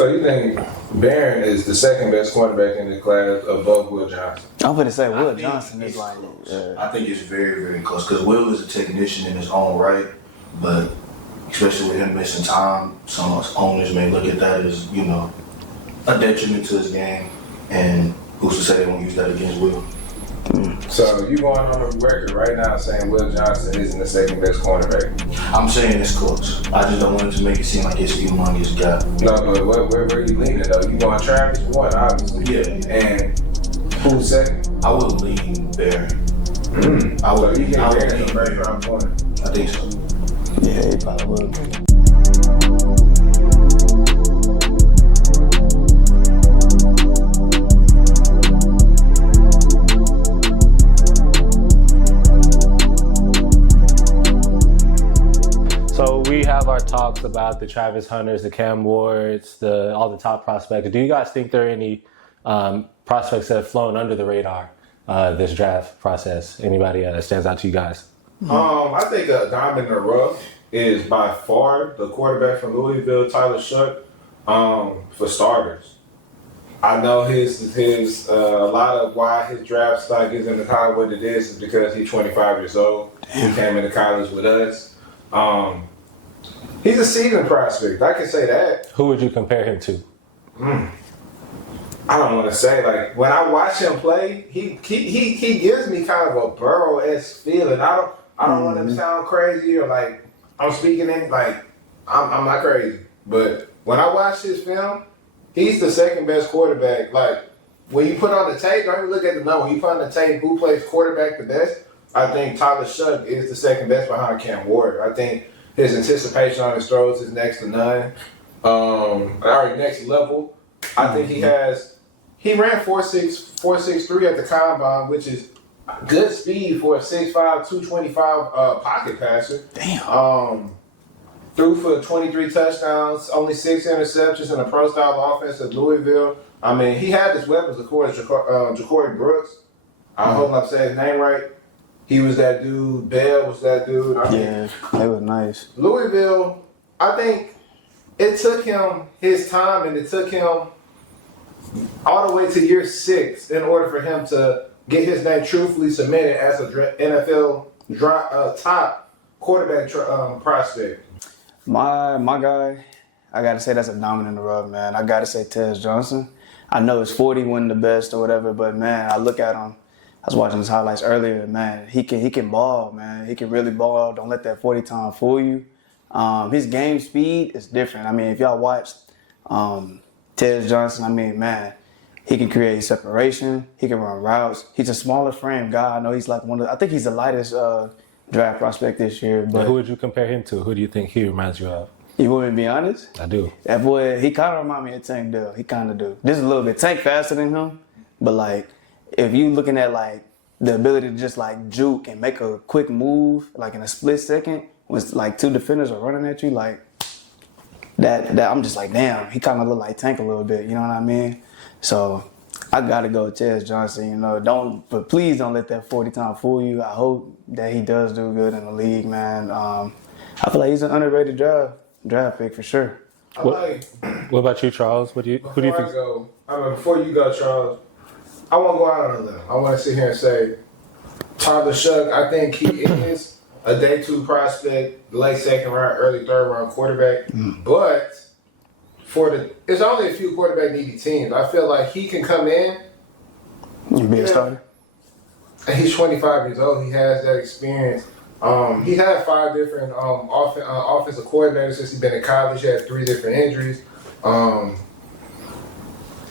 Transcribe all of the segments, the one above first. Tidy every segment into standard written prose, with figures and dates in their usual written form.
So you think Barron is the second best cornerback in the class above Will Johnson? I'm going to say Will Johnson is like. I think it's very, very close because Will is a technician in his own right, but especially with him missing time, some owners may look at that as, a detriment to his game, and who's to say they won't use that against Will? So you going on the record right now saying Will Johnson isn't the second best cornerback? I'm saying it's close. I just don't want it to make it seem like it's a humongous gap. No, but where are you leaning though? You going Travis one, obviously. Yeah. And who's second? I would lean Barry. I would lean Barry first round corner. I think so. Yeah, he probably would be. So we have our talks about the Travis Hunters, the Cam Wards, all the top prospects. Do you guys think there are any prospects that have flown under the radar this draft process? Anybody that stands out to you guys? I think a diamond in the rough is by far the quarterback from Louisville, Tyler Shuck. For starters, I know his a lot of why his draft stock is in the college what it is because he's 25 years old. He came into college with us. He's a seasoned prospect. I can say that. Who would you compare him to? I don't want to say, like, when I watch him play, he gives me kind of a Burrow-esque feeling. I don't want him to sound crazy or like I'm speaking in like I'm not crazy. But when I watch his film, he's the second best quarterback. Like when you put on the tape, don't even look at the number. When you put on the tape who plays quarterback the best, I think Tyler Shuck is the second best behind Cam Ward. I think his anticipation on his throws is next to none. Or next level. I think he ran 4.63 at the combine, which is good speed for a 6'5", 225 pocket passer. Damn. Threw for 23 touchdowns, only 6 interceptions in a pro-style offense at Louisville. I mean, he had his weapons, of course, Ja'Cory Brooks. I hope I'm saying his name right. He was that dude. Bell was that dude. Yeah, they were nice. Louisville, I think it took him his time and it took him all the way to year 6 in order for him to get his name truthfully submitted as a NFL top quarterback prospect. My guy, I got to say that's a diamond in the rough, man. I got to say Tez Johnson. I know his 40 wasn't the best or whatever, but, man, I look at him. I was watching his highlights earlier, man. He can ball, man. He can really ball. Don't let that 40 time fool you. His game speed is different. I mean, if y'all watched Tez Johnson, I mean, man, he can create separation. He can run routes. He's a smaller frame guy. I know he's like I think he's the lightest draft prospect this year. But who would you compare him to? Who do you think he reminds you of? You want me to be honest? I do. That boy, he kind of reminds me of Tank Dell. He kind of do. Just a little bit. Tank faster than him, but like, if you looking at like the ability to just like juke and make a quick move, like in a split second, when like 2 defenders are running at you, like that I'm just like, damn, he kind of look like Tank a little bit, you know what I mean? So I gotta go with Tez Johnson, but please don't let that 40 time fool you. I hope that he does do good in the league, man. I feel like he's an underrated draft pick for sure. What about you, Charles? Who do you think? Before you go, Charles, I won't go out on a limb. I want to sit here and say Tyler Shuck, I think he is a day 2 prospect, late second round, early third round quarterback. But it's only a few quarterback needy teams. I feel like he can come in. You be a starter? And he's 25 years old. He has that experience. He had 5 different offensive coordinators since he's been in college. He had 3 different injuries.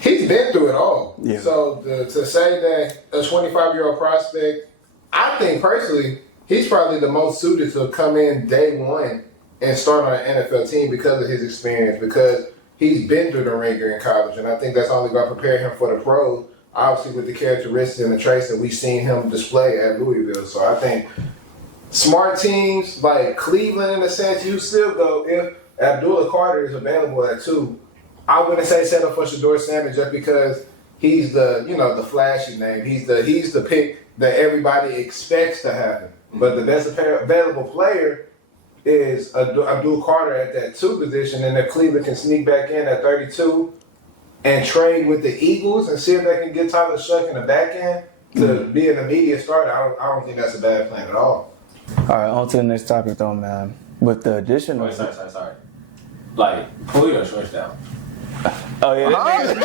He's been through it all. Yeah. So to say that a 25-year-old prospect, I think personally, he's probably the most suited to come in day 1 and start on an NFL team because of his experience, because he's been through the ringer in college, and I think that's only going to prepare him for the pros, obviously with the characteristics and the traits that we've seen him display at Louisville. So I think smart teams like Cleveland, in a sense, you still go, if Abdullah Carter is available at 2, I wouldn't say settle for Shedeur Sanders just because he's the flashy name. He's the pick that everybody expects to happen. But the best available player is Abdul Carter at that 2 position, and if Cleveland can sneak back in at 32 and trade with the Eagles and see if they can get Tyler Shuck in the back end to be an immediate starter, I don't think that's a bad plan at all. All right, on to the next topic though, man. With the addition Wait, of sorry. Like, pull your shorts down. oh yeah, that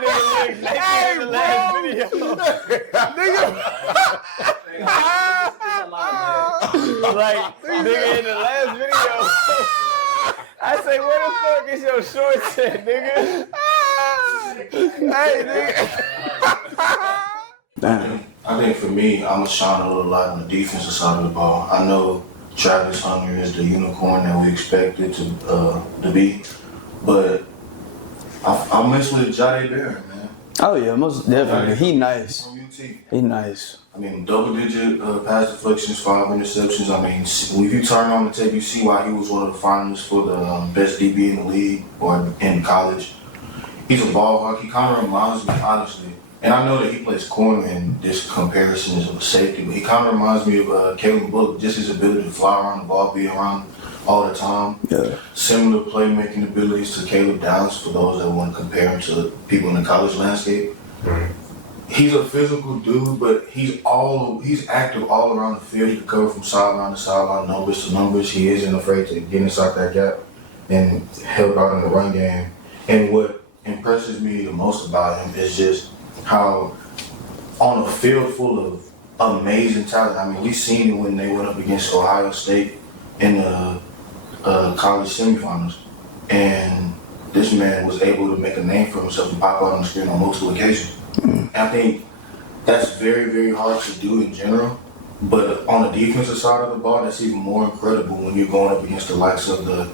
nigga looked naked in the last video. Like, nigga in the last video. I say, where the fuck is your shorts at, nigga? Hey, nigga. Damn. I think for me, I'm gonna shine a little light on the defensive side of the ball. I know Travis Hunter is the unicorn that we expected to be, but I mess with Jade Barron, man. Oh yeah, most definitely. He nice. From UT. He nice. I mean, double-digit pass deflections, 5 interceptions. I mean, if you turn on the tape, you see why he was one of the finalists for the best DB in the league or in college. He's a ball hawk. He kind of reminds me, honestly, and I know that he plays corner and this comparison is of a safety, but he kind of reminds me of Caleb Bullock, just his ability to fly around the ball, be around all the time. Yeah. Similar playmaking abilities to Caleb Downs for those that want to compare him to people in the college landscape. He's a physical dude, but he's active all around the field. He can cover from sideline to sideline, numbers to numbers. He isn't afraid to get inside that gap and help out in the run game. And what impresses me the most about him is just how on a field full of amazing talent. I mean, we've seen it when they went up against Ohio State in the college semifinals. And this man was able to make a name for himself and pop out on the screen on multiple occasions. And I think that's very, very hard to do in general. But on the defensive side of the ball, that's even more incredible when you're going up against the likes of the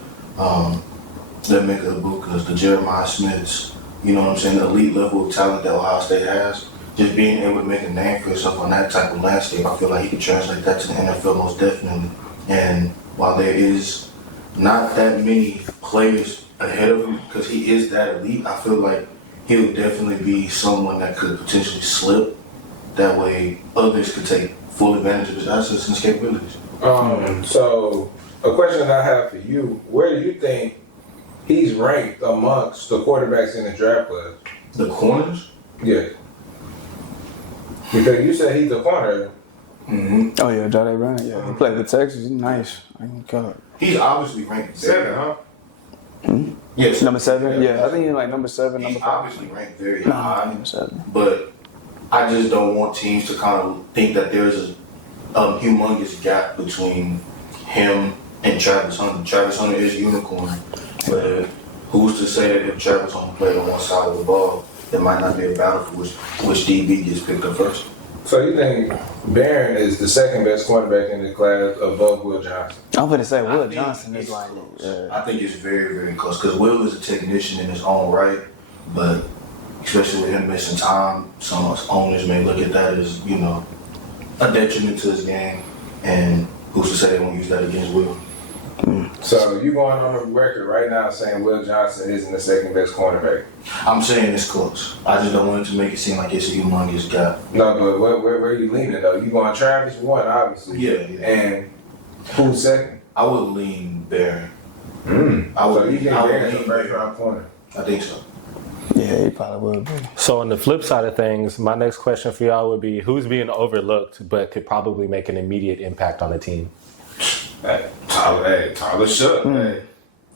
Mika Ibukas, the Jeremiah Smiths, you know what I'm saying, the elite level of talent that Ohio State has. Just being able to make a name for yourself on that type of landscape, I feel like he can translate that to the NFL most definitely. And while there is not that many players ahead of him, because he is that elite, I feel like he'll definitely be someone that could potentially slip. That way others could take full advantage of his assets and his capabilities. So a question that I have for you, where do you think he's ranked amongst the quarterbacks in the draft class? The corners? Yeah. Because you said he's a corner. Mm-hmm. Oh yeah, Jade Brown. Yeah, he played with Texas. He's nice. I can call it. He's obviously ranked 7, huh? Yes. Number 7. Yeah, I think he's like number 7, He's number 5. obviously ranked very Nah, high, number 7. but I just don't want teams to kind of think that there's a humongous gap between him and Travis Hunter. Travis Hunter is a unicorn, but who's to say that if Travis Hunter played on one side of the ball, there might not be a battle for which DB gets picked up first. So you think Barron is the second best cornerback in the class above Will Johnson? I'm gonna say I Will think Johnson is it's like. close. I think it's very, very close because Will is a technician in his own right, but especially with him missing time, some owners may look at that as, you know, a detriment to his game, and who's to say they won't use that against Will? So you going on the record right now saying Will Johnson isn't the second best cornerback? I'm saying it's close. I just don't want it to make it seem like it's a humongous gap. No, but where are you leaning though? You going Travis 1, obviously. Yeah. And who's second? I would lean Barron. I would- so you think I would Barron's a lean first round corner? I think so. Yeah, he probably would be. So on the flip side of things, my next question for y'all would be, who's being overlooked but could probably make an immediate impact on the team? Tyler Shuck. Hey,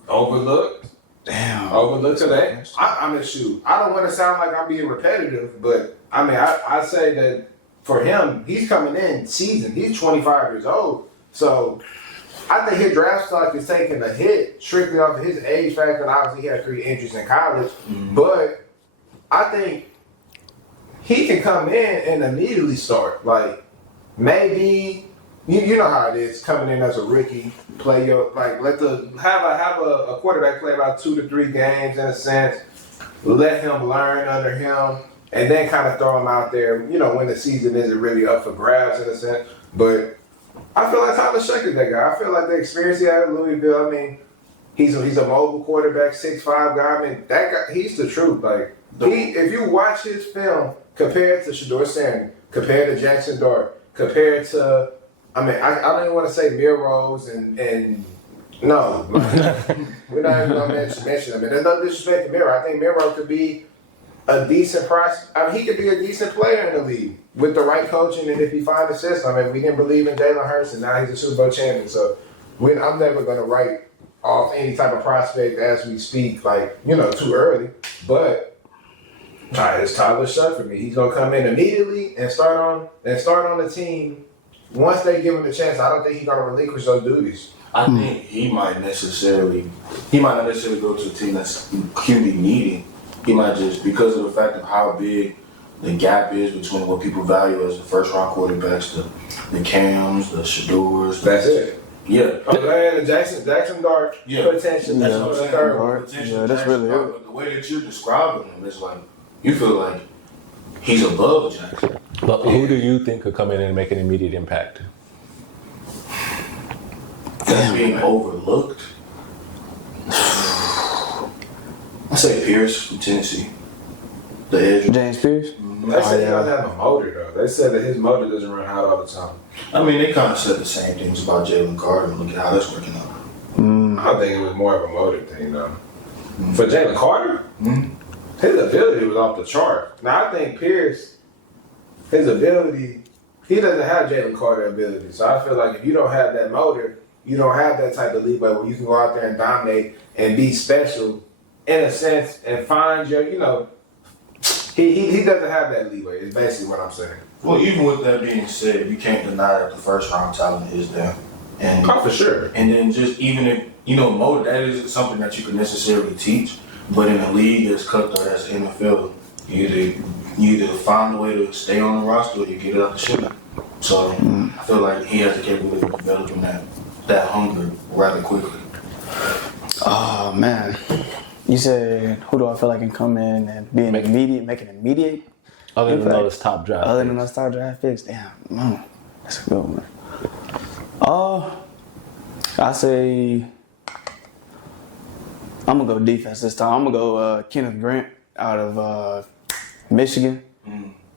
overlooked. Damn. Overlooked today. I mean, shoot. I don't want to sound like I'm being repetitive, but I mean, I say that for him, he's coming in seasoned. He's 25 years old. So I think his draft stock is taking a hit strictly off of his age factor. And obviously, he had a create interest in college. But I think he can come in and immediately start. Like, maybe. You know how it is coming in as a rookie, play your have a quarterback play about 2 to 3 games in a sense, let him learn under him, and then kind of throw him out there. You know when the season isn't really up for grabs in a sense. But I feel like Tyler Shuck is that guy. I feel like the experience he had at Louisville. I mean, he's a mobile quarterback, 6'5" guy. I mean that guy, he's the truth. Like if you watch his film compared to Shedeur Sanders, compared to Jackson Dart, compared to I don't even want to say Milrose and No, we're not even gonna mention him. And there's no disrespect to Miro. I think Miro could be a decent price. I mean, he could be a decent player in the league with the right coaching, and if he find the system. And we didn't believe in Jalen Hurts, and now he's a Super Bowl champion. So I'm never gonna write off any type of prospect as we speak, like too early. But it's Tyler Shutt for me. He's gonna come in immediately and start on the team. Once they give him the chance, I don't think he's gonna relinquish those duties. I think he might not necessarily go to a team that's QB needing. He might just, because of the fact of how big the gap is between what people value as the first round quarterbacks, the Cams, the Shadors. That's it. Yeah. I'm glad the Jackson Dart potential. That's That's what I'm the saying. third one. Potential Yeah, that's Jackson really Dart, it. but the way that you're describing him, it's like you feel like he's above Jackson. But who do you think could come in and make an immediate impact? That's being overlooked. I say Pierce from Tennessee. The edge. James Pierce. They said he doesn't have a motor though. They said that his motor doesn't run hot all the time. I mean, they kind of said the same things about Jalen Carter. Look at how that's working out. I don't think it was more of a motor thing though. For Jalen Carter, his ability was off the chart. Now I think Pierce, his ability, he doesn't have Jalen Carter ability. So I feel like if you don't have that motor, you don't have that type of leeway where you can go out there and dominate and be special in a sense and find your, he doesn't have that leeway. Is basically what I'm saying. Well, even with that being said, you can't deny that the first round talent is there. And Oh, for sure. And then just even if, motor, that isn't something that you can necessarily teach. But in a league that's cutthroat as the NFL, you either find a way to stay on the roster or you get it out the shit. So I feel like he has the capability of developing that hunger rather quickly. Oh man, you said who do I feel like can come in and be make an immediate? Other than impact? those top draft Other picks. than those top draft picks, damn, that's a good one. I say I'm gonna go defense this time. I'm gonna go Kenneth Grant out of Michigan.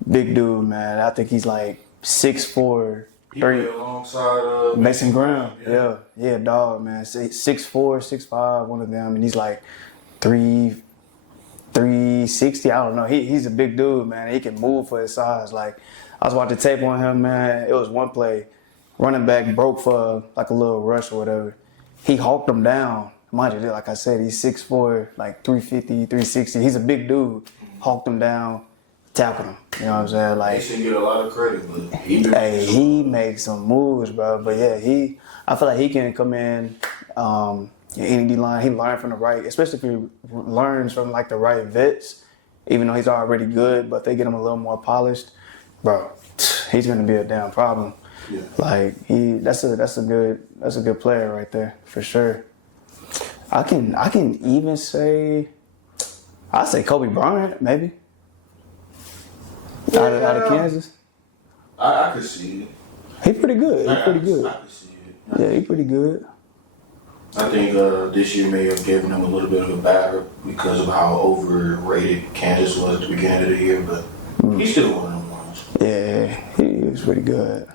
Big dude, man. I think he's like 6'4", He 3. played alongside Mason Graham, yeah, dog, man. 6'4", 6'5", one of them, and he's like 360. I don't know. He's a big dude, man. He can move for his size. Like I was watching tape on him, man. It was one play, running back broke for like a little rush or whatever. He hawked him down. Mind you, like I said, he's 6'4", like 350, 360. He's a big dude. Hawked him down, tackled him. You know what I'm saying? Like. He should get a lot of credit, but He makes some moves, bro. But yeah, I feel like he can come in, any D line. He learned from the right, especially if he learns from like the right vets. Even though he's already good, but they get him a little more polished, bro. He's gonna be a damn problem. Yeah. Like that's a good player right there for sure. I can even say, I say Kobe Bryant maybe. Out of Kansas. I could see it. He's pretty good. I could see it. Yeah, he's pretty good. I think this year may have given him a little bit of a batter because of how overrated Kansas was at the beginning of the year, but he's still one of them ones. Yeah, he was pretty good.